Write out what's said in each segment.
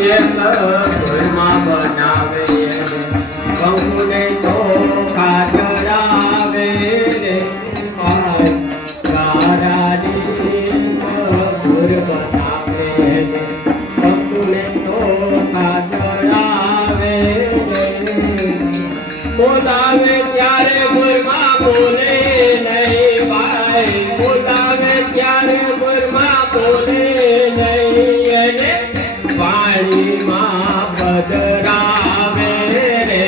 એક ઘરમાં બનાવે કંકુને તો કાચરાવે રે કારાની ઘર બનાવે કંકુને તો કાચરાવે રે બોલાવે ત્યારે ઘરમાં બોલે નહીં ભાઈ બોલાવે ત્યારે ઘરમાં બોલે નહીં પાણીમાં પધરાવે રે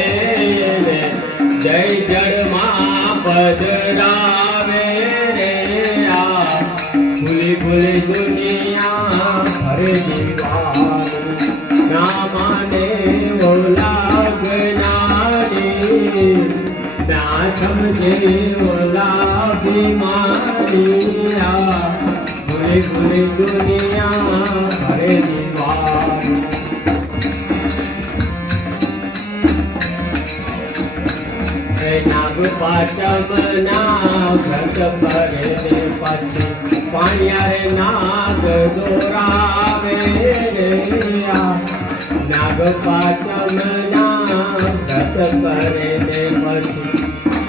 જય જળમાં પધરાવે રે આ ભૂલી ભૂલી દુનિયા હરે દીવાનું ના માને ઓલા જ્ઞાની ના સમજે ઓલા ભીમાની આ ભૂલી ભૂલી દુનિયા હરે દીવાનું નાગ પાચમના ઘટ ભરે પછી પાણિયારે નાગ દોરાવે રે નાગ પાચમના ઘટ ભરે પછી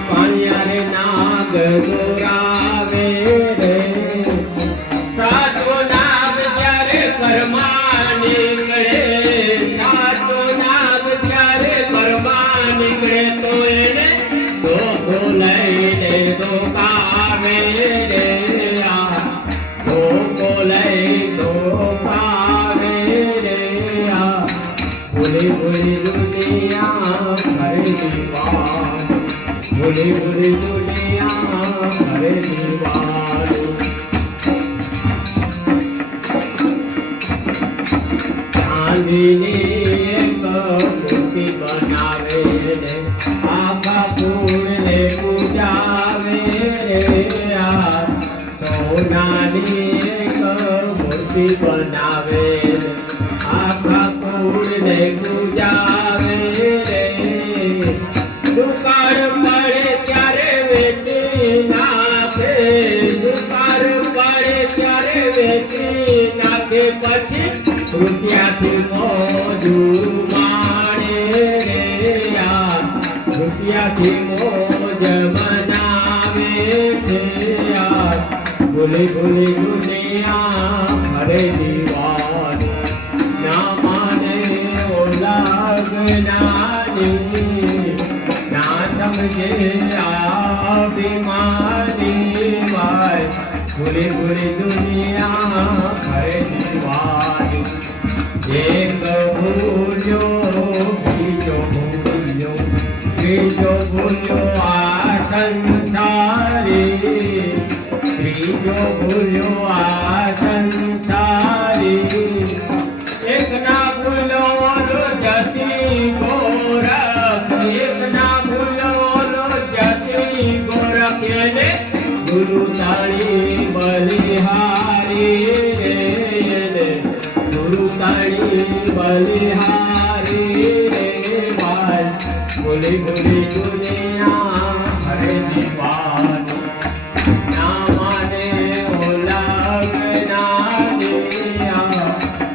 પાણિયારે નાગ દોરાવે રે સાચો નાગ જ્યારે કર્મા નીકળે સાચો નાગ જ્યારે કર્મા નીકળે તો એને લઈને દોકાવે રે લઈ દોકાવે રે ભૂલી ભૂલી દુનિયા હરે દીવાનું ભૂલી ભૂલી દુનિયા હરે દીવાનું ચાંદીની એક મૂર્તિ બનાવે રે આખા ફૂલને પૂજાવે રે સોનાની એક મૂર્તિ બનાવે આખા ફૂલને પૂજાવે રે દુકાળ પડે ત્યારે વેચી નાખે દુકાળ પડે ત્યારે વેચી નાખે પછી રૂપિયાથી મોજું માણે રે રૂપિયાથી મોજ મનાવે છે ભૂલી ભૂલી દુનિયા હરે દીવાનું ના માને ઓલા જ્ઞાની ના સમજે આ બીમારી ભાઈ ભૂલી ભૂલી દુનિયા હરે દીવાનું એક ભૂલ્યો બીજો ભૂલ્યો ત્રીજો ભૂલ્યો આ સંસારી ત્રીજો ભૂલ્યો આ સંસારી એક ના ભૂલ્યો ઓલો જતી ગોરખ એક ના ભૂલ્યો ઓલો જતી ગોરખ એને ગુરુ તાળી બલિહારી રે ગુરુ તાળી બલિહારી રે ભાઈ ભૂલી ભૂલી દુનિયા હરે દીવાનું ના માને ઓલા જ્ઞાની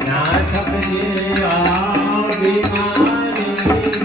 ના સમજે આ બીમારી